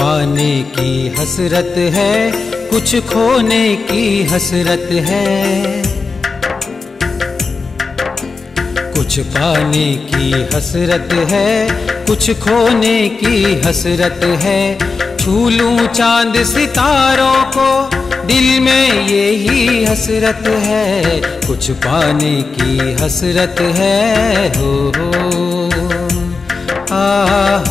पाने की हसरत है, कुछ खोने की हसरत है। कुछ पाने की हसरत है, कुछ खोने की हसरत है। छू लूं चांद सितारों को, दिल में यही हसरत है। कुछ पाने की हसरत है। हो आ हो।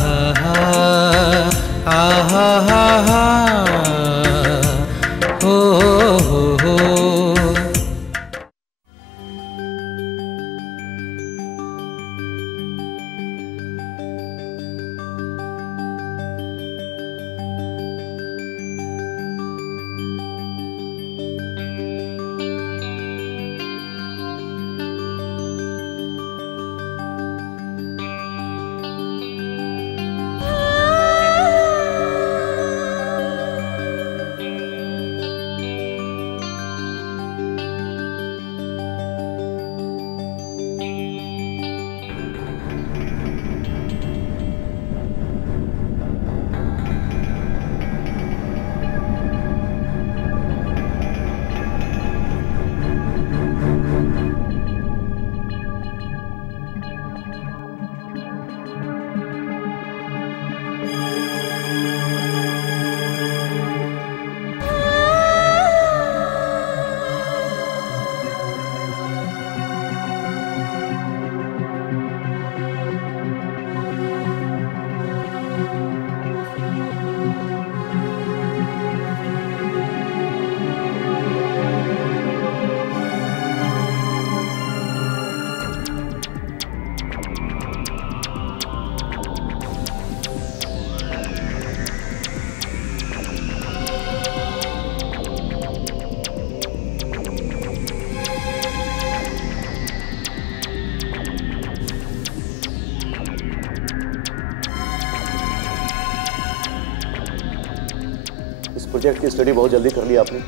प्रोजेक्ट की स्टडी बहुत जल्दी कर ली आपने।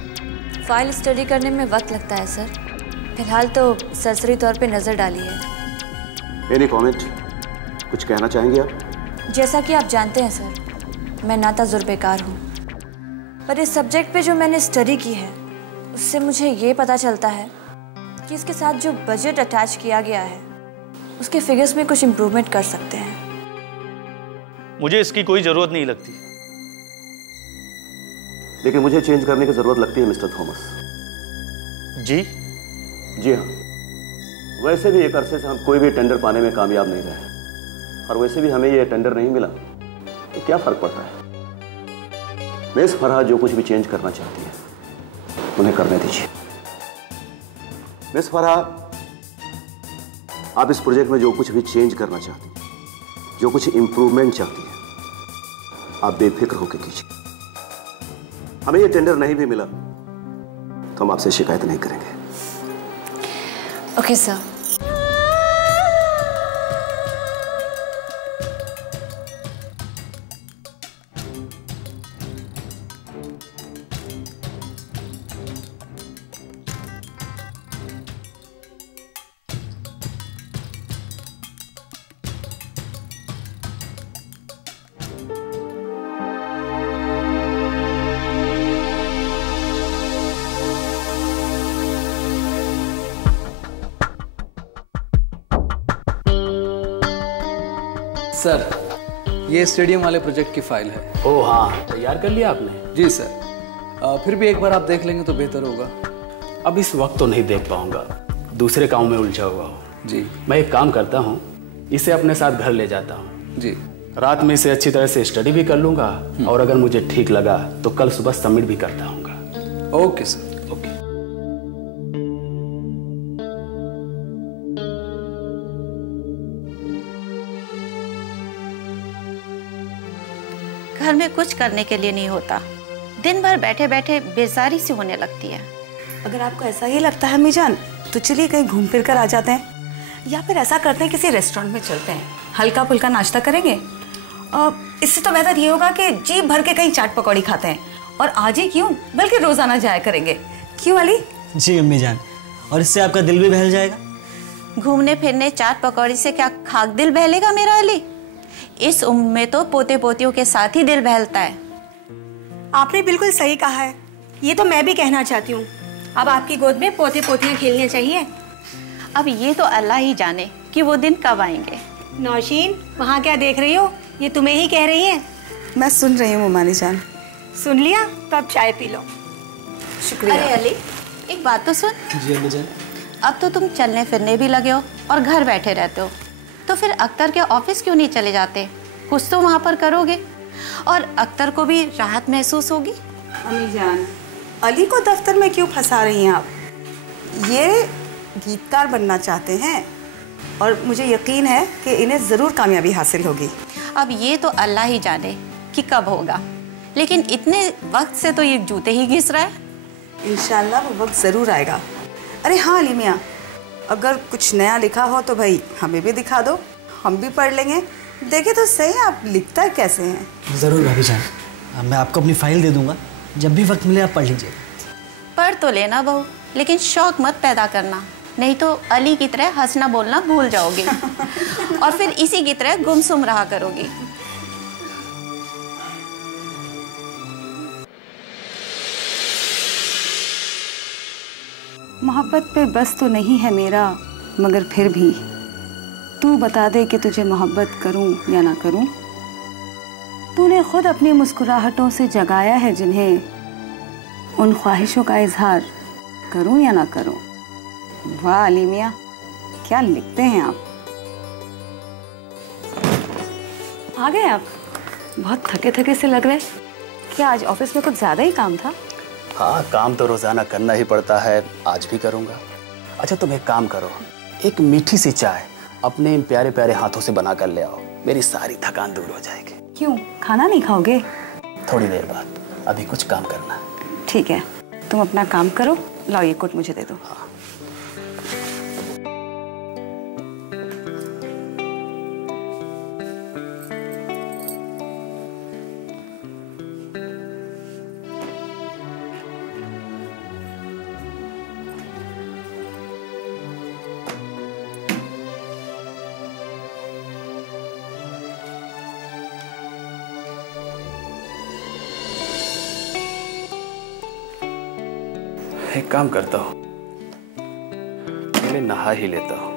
फाइल स्टडी करने में वक्त लगता है सर। फिलहाल तो सरसरी तौर पे नजर डाली है। Any comment? कुछ कहना चाहेंगे आप? जैसा कि आप जानते हैं सर, मैं नाता जुर्बेकार हूँ, पर इस सब्जेक्ट पे जो मैंने स्टडी की है उससे मुझे ये पता चलता है कि इसके साथ जो बजट अटैच किया गया है उसके फिगर्स में कुछ इम्प्रूवमेंट कर सकते हैं। मुझे इसकी कोई जरूरत नहीं लगती, लेकिन मुझे चेंज करने की जरूरत लगती है मिस्टर थॉमस। जी हाँ। वैसे भी एक अरसे से हम कोई भी टेंडर पाने में कामयाब नहीं रहे, और वैसे भी हमें ये टेंडर नहीं मिला तो क्या फर्क पड़ता है। मिस फरहा जो कुछ भी चेंज करना चाहती है उन्हें करने दीजिए। मिस फरहा, आप इस प्रोजेक्ट में जो कुछ भी चेंज करना चाहती हैं, जो कुछ इंप्रूवमेंट चाहती हैं, आप बेफिक्र होकर कीजिए। हमें ये टेंडर नहीं भी मिला तो हम आपसे शिकायत नहीं करेंगे। Okay sir. सर, ये स्टेडियम वाले प्रोजेक्ट की फाइल है। ओह हाँ, तैयार कर लिया आपने? जी सर। फिर भी एक बार आप देख लेंगे तो बेहतर होगा। अब इस वक्त तो नहीं देख पाऊंगा, दूसरे काम में उलझा हुआ हूँ। जी। मैं एक काम करता हूँ, इसे अपने साथ घर ले जाता हूँ। जी। रात में इसे अच्छी तरह से स्टडी भी कर लूंगा, और अगर मुझे ठीक लगा तो कल सुबह सबमिट भी करता हूँ। Okay sir. घर में कुछ करने के लिए नहीं होता, दिन भर बैठे बैठे बेजारी सी होने लगती है। अगर आपको ऐसा ही लगता है मीजान, तो चलिए कहीं घूम फिर कर आ जाते हैं, या फिर ऐसा करते हैं किसी रेस्टोरेंट में चलते हैं, हल्का फुल्का नाश्ता करेंगे। इससे तो बेहतर ये होगा कि जी भर के कहीं चाट पकौड़ी खाते हैं, और आज ही क्यों बल्कि रोजाना जाया करेंगे। क्यों अली? जी अम्मी जान, और इससे आपका दिल भी बहल जाएगा। घूमने फिरने चाट पकौड़ी से क्या खाक दिल बहलेगा मेरा अली? इस उम्र में तो पोते पोतियों के साथ ही दिल बहलता है। आपने बिल्कुल सही कहा है, ये तो मैं भी कहना चाहती हूँ। अब आपकी गोद में पोते पोतियाँ खेलने चाहिए। अब ये तो अल्लाह ही जाने कि वो दिन कब आएंगे। नौशीन, वहाँ क्या देख रही हो? ये तुम्हें ही कह रही है। मैं सुन रही हूँ मोमानी जान। सुन लिया? तो अब चाय पी लो। शुक्रिया। अरे अली, एक बात तो सुन। जी अम्मी जान। अब तो तुम चलने फिरने भी लगे हो और घर बैठे रहते हो, तो फिर अख्तर के ऑफिस क्यों नहीं चले जाते? कुछ तो वहाँ पर करोगे और अख्तर को भी राहत महसूस होगी। अम्मी जान, अली को दफ्तर में क्यों फंसा रही हैं आप? ये गीतकार बनना चाहते हैं और मुझे यकीन है कि इन्हें ज़रूर कामयाबी हासिल होगी। अब ये तो अल्लाह ही जाने कि कब होगा, लेकिन इतने वक्त से तो ये जूते ही घिस रहा है। इंशाल्लाह वो वक्त ज़रूर आएगा। अरे हाँ अली मियाँ, अगर कुछ नया लिखा हो तो भाई हमें भी दिखा दो, हम भी पढ़ लेंगे। देखे तो सही आप लिखता कैसे हैं। ज़रूर भाभी जान, मैं आपको अपनी फाइल दे दूंगा, जब भी वक्त मिले आप पढ़ लीजिए। पढ़ तो लेना बहू, लेकिन शौक मत पैदा करना, नहीं तो अली की तरह हंसना बोलना भूल जाओगी और फिर इसी की तरह गुमसुम रहा करोगी। मोहब्बत पे बस तो नहीं है मेरा, मगर फिर भी तू बता दे कि तुझे मोहब्बत करूं या ना करूं। तूने खुद अपनी मुस्कुराहटों से जगाया है जिन्हें, उन ख्वाहिशों का इजहार करूं या ना करूं। वाह अली मियाँ, क्या लिखते हैं आप। आ गए आप? बहुत थके थके से लग रहे। क्या आज ऑफिस में कुछ ज़्यादा ही काम था? हाँ, काम तो रोजाना करना ही पड़ता है, आज भी करूँगा। अच्छा तुम एक काम करो, एक मीठी सी चाय अपने इन प्यारे प्यारे हाथों से बना कर ले आओ, मेरी सारी थकान दूर हो जाएगी। क्यों, खाना नहीं खाओगे? थोड़ी देर बाद, अभी कुछ काम करना है। ठीक है, तुम अपना काम करो। लाओ ये कोट मुझे दे दो। हाँ। एक काम करता हूँ, पहले नहा ही लेता हूँ।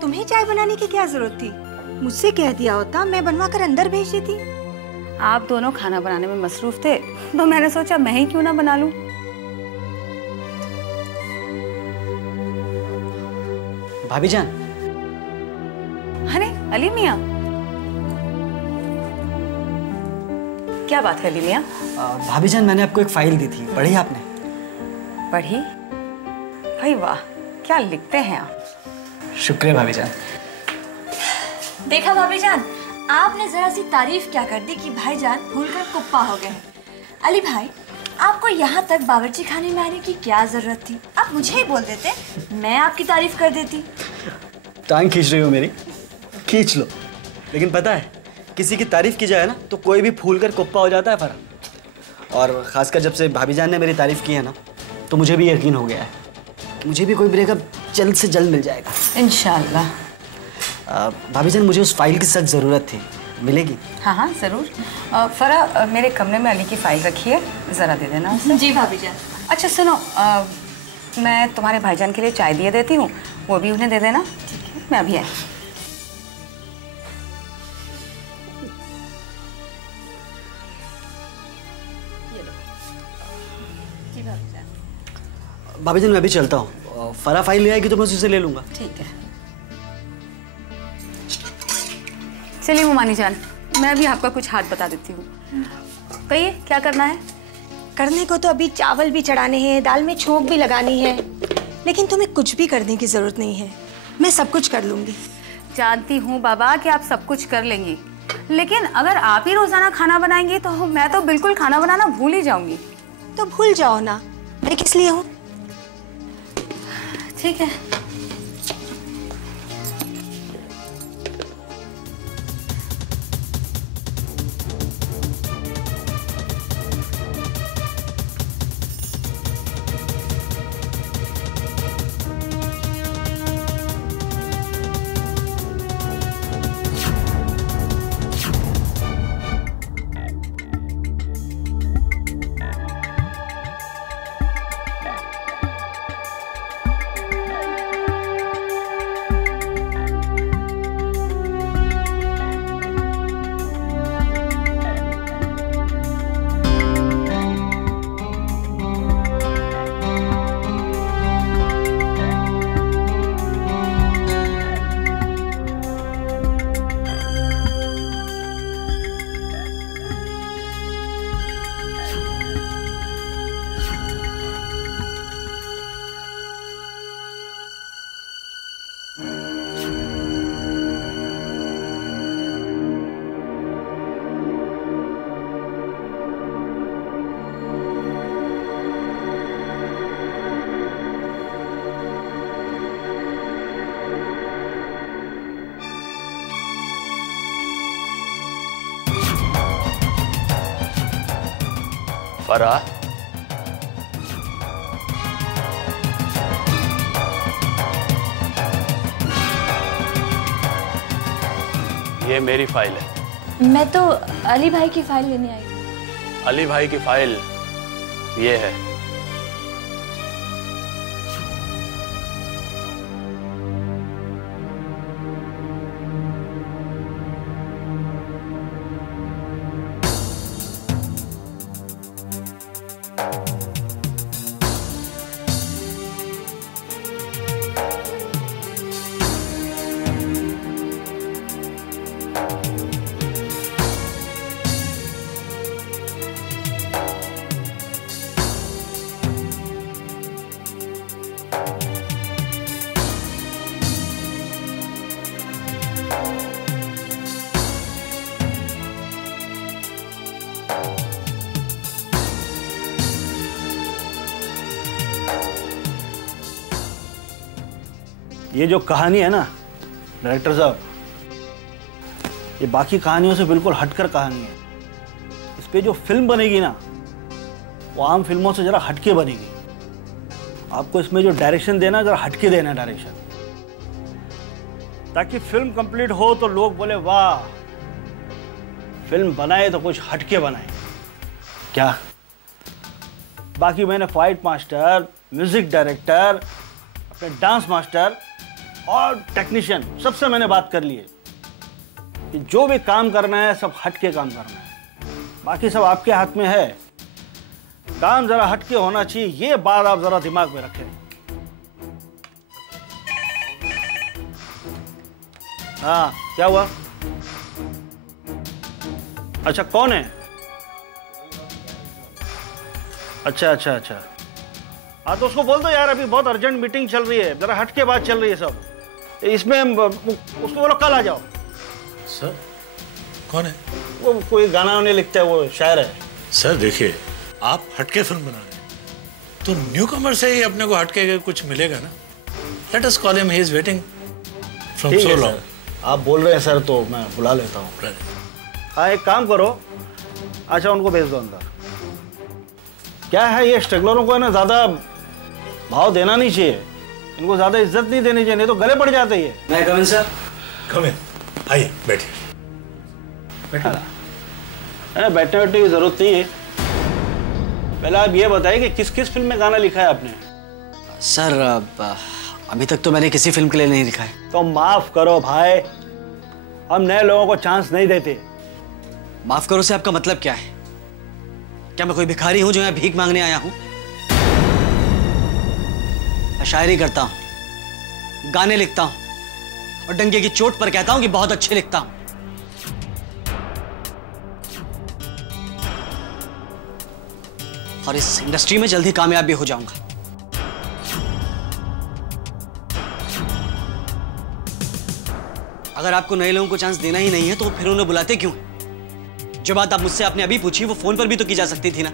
तुम्हें चाय बनाने की क्या जरूरत थी? मुझसे कह दिया होता, मैं बनवा कर अंदर भेज देती। आप दोनों खाना बनाने में मसरूफ थे, तो मैंने सोचा मैं ही क्यों ना बना लूं। भाभी जान। अरे अली मियाँ, क्या बात है अली मियाँ? भाभी जान, मैंने आपको एक फाइल दी थी, पढ़ी आपने? पढ़ी? भाई वाह, क्या लिखते हैं आप। शुक्रिया भाभी जान। देखा भाभी जान, आपने जरा सी तारीफ क्या कर दी कि भाईजान भूलकर कुप्पा हो गए। अली भाई, आपको यहाँ तक बावर्ची खाने में आने की क्या जरूरत थी? आप मुझे ही बोल देते, मैं आपकी तारीफ कर देती। टांग खींच रही हो मेरी? खींच लो, लेकिन पता है किसी की तारीफ की जाए ना तो कोई भी फूल कर कुप्पा हो जाता है फरा। और खासकर जब से भाभी जान ने मेरी तारीफ की है ना, तो मुझे भी यकीन हो गया है कि मुझे भी कोई ब्रेकअप जल्द से जल्द मिल जाएगा इंशाल्लाह। भाभी जान, मुझे उस फाइल की सख्त ज़रूरत थी, मिलेगी? हाँ हाँ ज़रूर। फरा, मेरे कमरे में अली की फ़ाइल रखी है, ज़रा दे देना उसे। जी भाभी जान। अच्छा सुनो, मैं तुम्हारे भाईजान के लिए चाय दिए देती हूँ, वो भी उन्हें दे देना। ठीक है, मैं अभी आई। भाभी जान, मैं अभी चलता हूँ। फरा फाइल ले आएगी तो मैं उसी से ले लूँगा। ठीक है। चलिए मोमानी जान, मैं भी आपका कुछ हाथ बता देती हूँ। कहिए क्या करना है? करने को तो अभी चावल भी चढ़ाने हैं, दाल में छोंक भी लगानी है, लेकिन तुम्हें कुछ भी करने की जरूरत नहीं है, मैं सब कुछ कर लूंगी। जानती हूँ बाबा कि आप सब कुछ कर लेंगी, लेकिन अगर आप ही रोजाना खाना बनाएंगी तो मैं तो बिल्कुल खाना बनाना भूल ही जाऊंगी। तो भूल जाओ ना, मैं किस लिए हूँ। ठीक है। फराह, ये मेरी फाइल है। मैं तो अली भाई की फाइल लेने आई थी। अली भाई की फाइल ये है। ये जो कहानी है ना डायरेक्टर साहब, ये बाकी कहानियों से बिल्कुल हटकर कहानी है। इस पे जो फिल्म बनेगी ना, वो आम फिल्मों से जरा हटके बनेगी। आपको इसमें जो डायरेक्शन देना, जरा हटके देना डायरेक्शन, ताकि फिल्म कंप्लीट हो तो लोग बोले वाह, फिल्म बनाए तो कुछ हटके बनाए। क्या बाकी मैंने फाइट मास्टर, म्यूजिक डायरेक्टर, अपने डांस मास्टर और टेक्नीशियन सबसे मैंने बात कर ली है कि जो भी काम करना है सब हटके काम करना है। बाकी सब आपके हाथ में है, काम जरा हटके होना चाहिए। ये बात आप जरा दिमाग में रखें। हाँ, क्या हुआ? अच्छा, कौन है? अच्छा अच्छा अच्छा, हाँ तो उसको बोल दो यार, अभी बहुत अर्जेंट मीटिंग चल रही है, जरा हट के बात चल रही है सब। इसमें उसको बोलो कल आ जाओ। सर कौन है? वो कोई गाना वाने लिखता है, वो शायर है। सर देखिए, आप हटके फिल्म बना रहे हैं तो न्यू कमर से ही अपने को हटके कुछ मिलेगा ना। Let us call him, he is waiting from so long. आप बोल रहे हैं सर तो मैं बुला लेता हूँ। हाँ एक काम करो, अच्छा उनको भेज दो अंदर। क्या है, ये स्ट्रगलरों को है ना ज्यादा भाव देना नहीं चाहिए, इनको ज्यादा इज्जत नहीं देनी चाहिए, नहीं तो गले पड़ जाते हैं। मैं कम इन सर? कम इन, आइए बैठिए। बैठने बैठने की जरूरत नहीं है। पहले आप ये बताइए कि किस किस फिल्म में गाना लिखा है आपने? सर अभी तक तो मैंने किसी फिल्म के लिए नहीं लिखा है। तो माफ करो भाई, हम नए लोगों को चांस नहीं देते। माफ करो से आपका मतलब क्या है? क्या मैं कोई भिखारी हूं जो यहाँ भीख मांगने आया हूं? मैं शायरी करता हूं, गाने लिखता हूं और डंके की चोट पर कहता हूं कि बहुत अच्छे लिखता हूं। और इस इंडस्ट्री में जल्दी कामयाब भी हो जाऊंगा। अगर आपको नए लोगों को चांस देना ही नहीं है तो फिर उन्हें बुलाते क्यों? जो बात आप मुझसे आपने अभी पूछी वो फोन पर भी तो की जा सकती थी ना।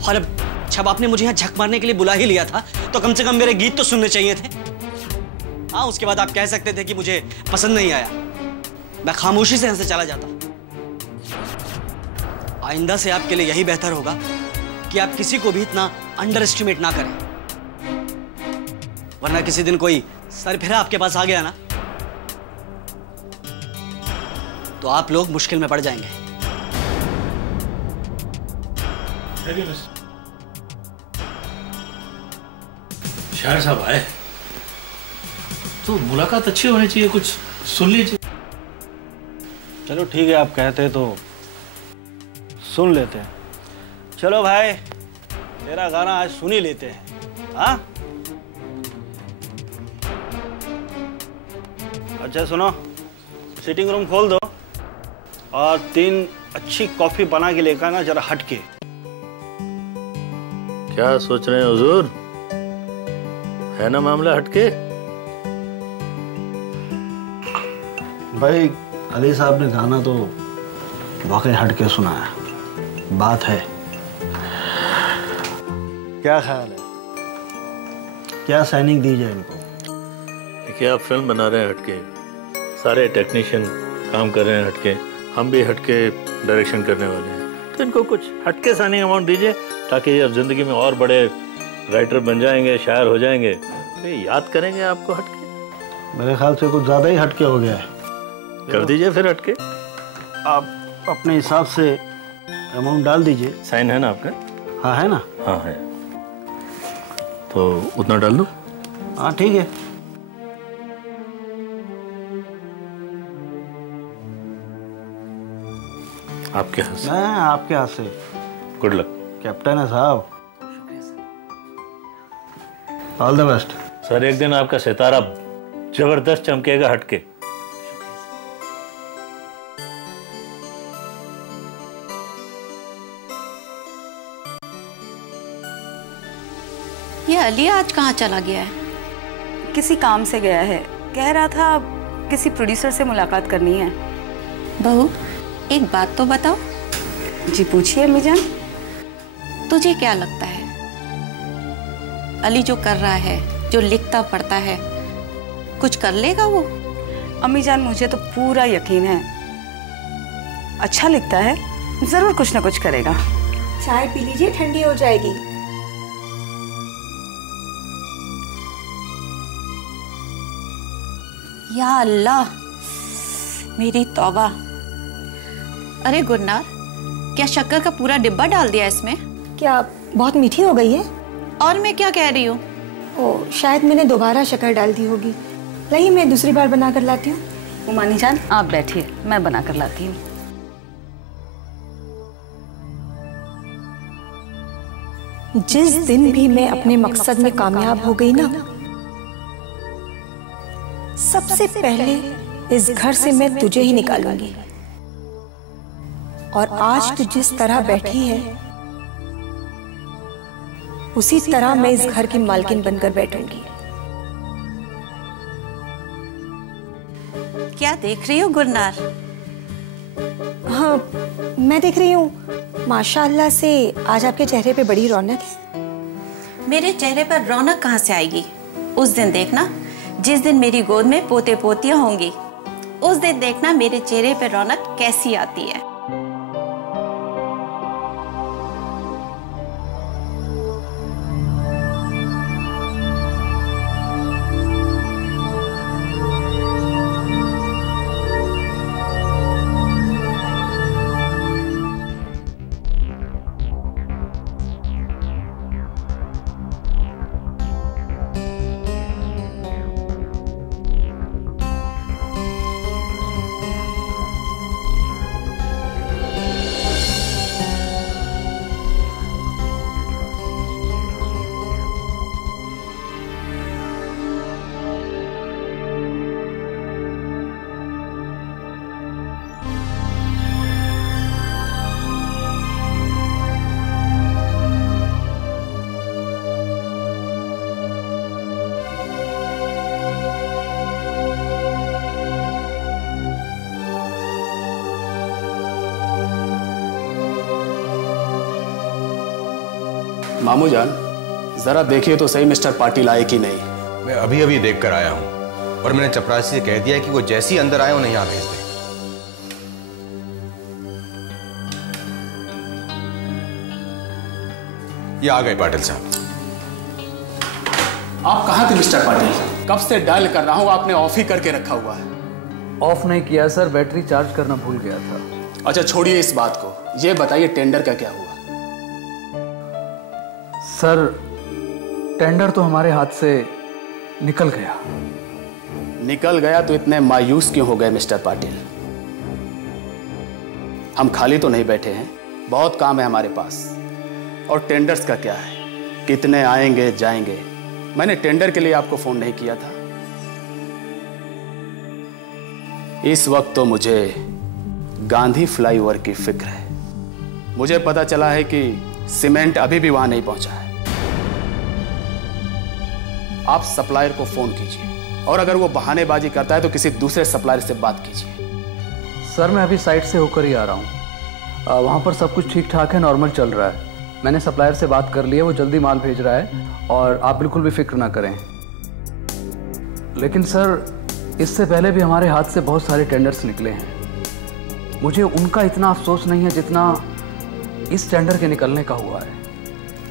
और अब जब आपने मुझे यहाँ झक मारने के लिए बुला ही लिया था तो कम से कम मेरे गीत तो सुनने चाहिए थे। हाँ, उसके बाद आप कह सकते थे कि मुझे पसंद नहीं आया, मैं खामोशी से यहाँ से चला जाता। आइंदा से आपके लिए यही बेहतर होगा कि आप किसी को भी इतना अंडर एस्टिमेट ना करें, वरना किसी दिन कोई सरफिरा आपके पास आ गया ना तो आप लोग मुश्किल में पड़ जाएंगे। शायर साहब आए तो मुलाकात अच्छी होनी चाहिए, कुछ सुन लीजिए। चलो ठीक है, आप कहते तो सुन लेते हैं। चलो भाई, तेरा गाना आज सुन ही लेते हैं। हाँ, अच्छा सुनो, सिटिंग रूम खोल दो और 3 अच्छी कॉफी बना के लेकर ना, जरा हटके। क्या सोच रहे हैं हुजूर, है ना मामला हटके? भाई अली साहब ने गाना तो वाकई हटके सुना है, बात है। क्या ख्याल है, क्या साइनिंग दी जाए इनको? देखिए, आप फिल्म बना रहे हैं हटके, सारे टेक्नीशियन काम कर रहे हैं हटके, हम भी हटके डायरेक्शन करने वाले हैं, तो इनको कुछ हटके साइनिंग अमाउंट दीजिए ताकि अब जिंदगी में और बड़े राइटर बन जाएंगे, शायर हो जाएंगे, तो याद करेंगे आपको हटके। मेरे ख्याल से कुछ ज़्यादा ही हटके हो गया है। कर दीजिए फिर हटके। आप अपने हिसाब से अमाउंट डाल दीजिए। साइन है ना आपका? हाँ है ना? हाँ है, तो उतना डाल दो। हाँ ठीक है। आपके हाथ से? मैं आपके हाथ से। Good luck. कैप्टन है साहब। All the best. सर, एक दिन आपका सितारा जबरदस्त चमकेगा हटके। ये अली आज कहाँ चला गया है? किसी काम से गया है, कह रहा था किसी प्रोड्यूसर से मुलाकात करनी है। बहू, एक बात तो बताओ। जी पूछिए अम्मी जान। तुझे क्या लगता है अली जो कर रहा है, जो लिखता पढ़ता है, कुछ कर लेगा वो? अम्मी जान, मुझे तो पूरा यकीन है, अच्छा लिखता है, जरूर कुछ ना कुछ करेगा। चाय पी लीजिए, ठंडी हो जाएगी। या अल्लाह, मेरी तौबा। अरे गुरनार, क्या शक्कर का पूरा डिब्बा डाल दिया इसमें? क्या बहुत मीठी हो गई है? और मैं क्या कह रही हूँ? ओ, शायद मैंने दोबारा शक्कर डाल दी होगी। लाइए, मैं दूसरी बार बना कर लाती हूँ। उमानी जान, आप बैठिए, मैं बना कर लाती हूँ। जिस दिन भी मैं अपने मकसद में कामयाब हो गई ना, सबसे पहले इस घर से मैं तुझे ही निकालूंगी। और आज तू जिस तरह बैठी है, उसी तरह मैं इस घर की मालकिन बनकर बैठूंगी। क्या देख रही हो गुरनार? हाँ, मैं देख रही हूँ माशाअल्लाह से आज आपके चेहरे पे बड़ी रौनक है। मेरे चेहरे पर रौनक कहाँ से आएगी? उस दिन देखना, जिस दिन मेरी गोद में पोते पोतियां होंगी, उस दिन देखना मेरे चेहरे पर रौनक कैसी आती है। मामू जान, जरा देखिए तो सही मिस्टर पाटिल आए कि नहीं। मैं अभी अभी देख कर आया हूँ और मैंने चपरासी से कह दिया कि वो जैसे ही अंदर आए उन्हें यहाँ भेज दे। ये आ गए पाटिल साहब। आप कहाँ थे मिस्टर पाटिल? कब से डायल कर रहा हूँ, आपने ऑफ ही करके रखा हुआ है। ऑफ नहीं किया सर, बैटरी चार्ज करना भूल गया था। अच्छा छोड़िए इस बात को, ये बताइए टेंडर का क्या हुआ? सर टेंडर तो हमारे हाथ से निकल गया। निकल गया तो इतने मायूस क्यों हो गए मिस्टर पाटिल? हम खाली तो नहीं बैठे हैं, बहुत काम है हमारे पास। और टेंडर्स का क्या है, कितने आएंगे जाएंगे? मैंने टेंडर के लिए आपको फोन नहीं किया था। इस वक्त तो मुझे गांधी फ्लाईओवर की फिक्र है। मुझे पता चला है कि सीमेंट अभी भी वहां नहीं पहुंचा है। आप सप्लायर को फोन कीजिए और अगर वो बहानेबाजी करता है तो किसी दूसरे सप्लायर से बात कीजिए। सर मैं अभी साइट से होकर ही आ रहा हूँ, वहाँ पर सब कुछ ठीक ठाक है, नॉर्मल चल रहा है। मैंने सप्लायर से बात कर ली है, वो जल्दी माल भेज रहा है और आप बिल्कुल भी फिक्र ना करें। लेकिन सर इससे पहले भी हमारे हाथ से बहुत सारे टेंडर्स निकले हैं। मुझे उनका इतना अफसोस नहीं है जितना इस टेंडर के निकलने का हुआ है।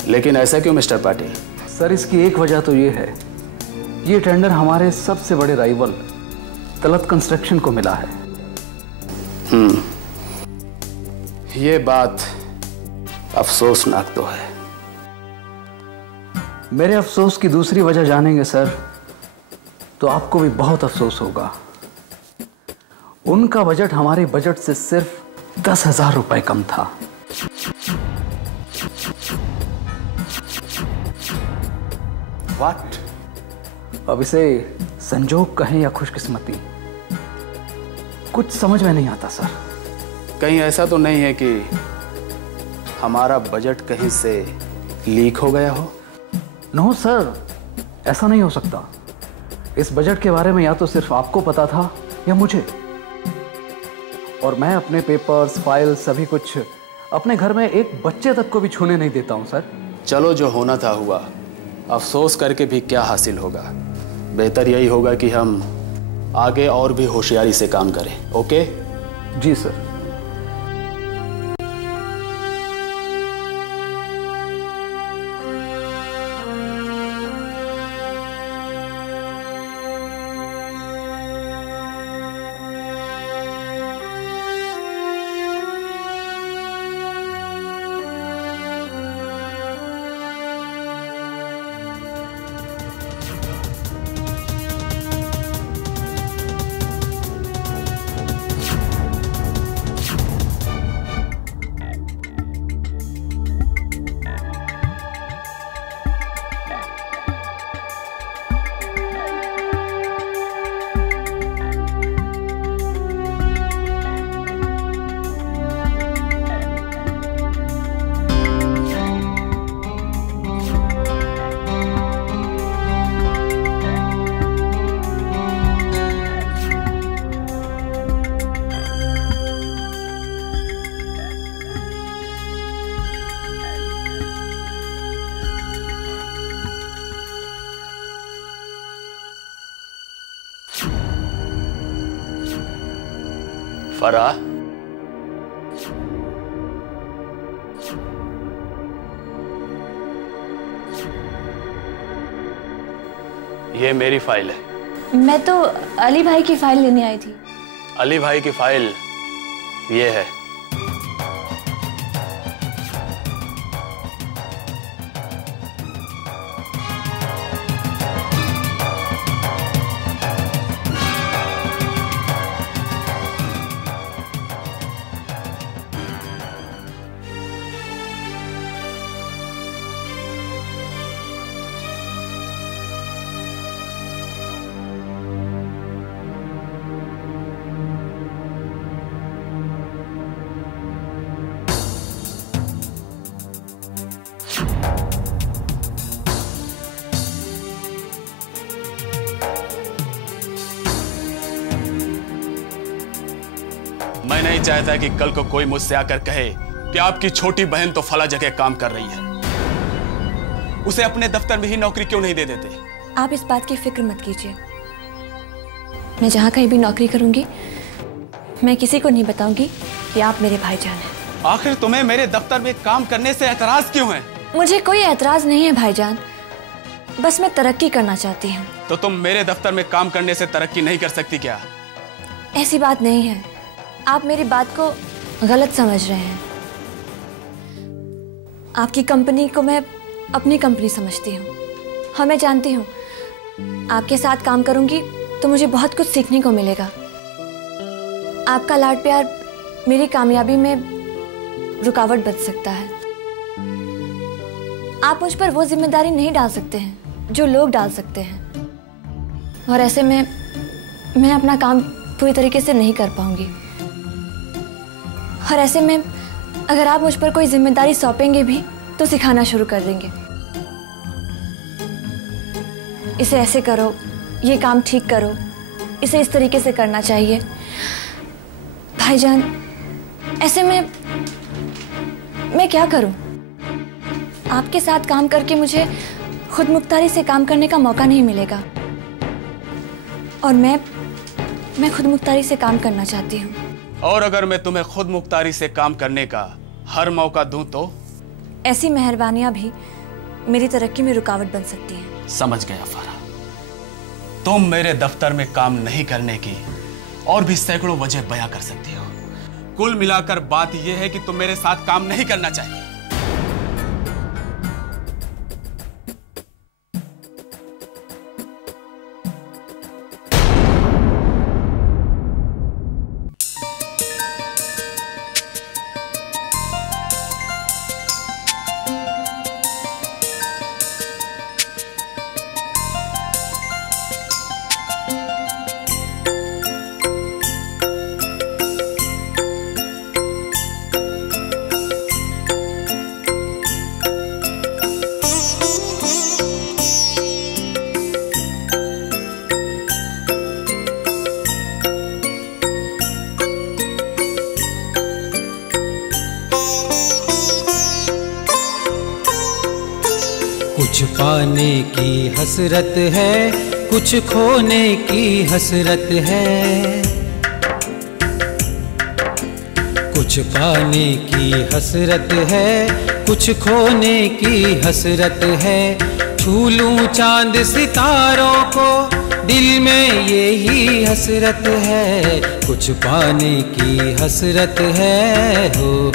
लेकिन ऐसा क्यों मिस्टर पाटिल? सर इसकी एक वजह तो ये है, ये टेंडर हमारे सबसे बड़े राइवल तलत कंस्ट्रक्शन को मिला है। ये बात अफसोसनाक तो है। मेरे अफसोस की दूसरी वजह जानेंगे सर तो आपको भी बहुत अफसोस होगा। उनका बजट हमारे बजट से सिर्फ 10,000 रुपए कम था। What? अब इसे संजोग कहें या खुशकिस्मती, कुछ समझ में नहीं आता सर। कहीं ऐसा तो नहीं है कि हमारा बजट कहीं से लीक हो गया हो? नो सर, ऐसा नहीं हो सकता। इस बजट के बारे में या तो सिर्फ आपको पता था या मुझे। और मैं अपने पेपर्स, फाइल्स, सभी कुछ अपने घर में एक बच्चे तक को भी छूने नहीं देता हूं सर। चलो जो होना था हुआ, अफसोस करके भी क्या हासिल होगा। बेहतर यही होगा कि हम आगे और भी होशियारी से काम करें। ओके? जी सर। फराह, ये मेरी फाइल है। मैं तो अली भाई की फाइल लेने आई थी। अली भाई की फाइल ये है। मैं नहीं चाहता कि कल को कोई मुझसे आकर कहे कि आपकी छोटी बहन तो फला जगह काम कर रही है। उसे अपने दफ्तर में ही नौकरी क्यों नहीं दे देते? आप इस बात की फिक्र मत कीजिए। मैं जहाँ कहीं भी नौकरी करूंगी, मैं किसी को नहीं बताऊंगी कि आप मेरे भाईजान हैं। आखिर तुम्हें मेरे दफ्तर में काम करने से एतराज क्यों है? मुझे कोई एतराज नहीं है भाईजान, बस मैं तरक्की करना चाहती हूँ। तो तुम मेरे दफ्तर में काम करने से तरक्की नहीं कर सकती क्या? ऐसी बात नहीं है, आप मेरी बात को गलत समझ रहे हैं। आपकी कंपनी को मैं अपनी कंपनी समझती हूँ। हाँ, मैं जानती हूँ आपके साथ काम करूँगी तो मुझे बहुत कुछ सीखने को मिलेगा। आपका लाड प्यार मेरी कामयाबी में रुकावट बन सकता है। आप मुझ पर वो जिम्मेदारी नहीं डाल सकते हैं जो लोग डाल सकते हैं, और ऐसे में मैं अपना काम पूरी तरीके से नहीं कर पाऊंगी। और ऐसे में अगर आप मुझ पर कोई जिम्मेदारी सौंपेंगे भी तो सिखाना शुरू कर देंगे। इसे ऐसे करो, ये काम ठीक करो, इसे इस तरीके से करना चाहिए। भाईजान, ऐसे में मैं क्या करूं? आपके साथ काम करके मुझे खुद मुख्तारी से काम करने का मौका नहीं मिलेगा, और मैं खुद मुख्तारी से काम करना चाहती हूँ। और अगर मैं तुम्हें खुद मुख्तारी से काम करने का हर मौका दूं तो? ऐसी मेहरबानियां भी मेरी तरक्की में रुकावट बन सकती हैं। समझ गया फारा। तुम मेरे दफ्तर में काम नहीं करने की और भी सैकड़ों वजह बयां कर सकती हो। कुल मिलाकर बात यह है कि तुम मेरे साथ काम नहीं करना चाहती। कुछ पाने की हसरत है, कुछ खोने की हसरत है। कुछ पाने की हसरत है, कुछ खोने की हसरत है। छू लूं चांद सितारों को, दिल में यही हसरत है। कुछ पाने की हसरत है, हो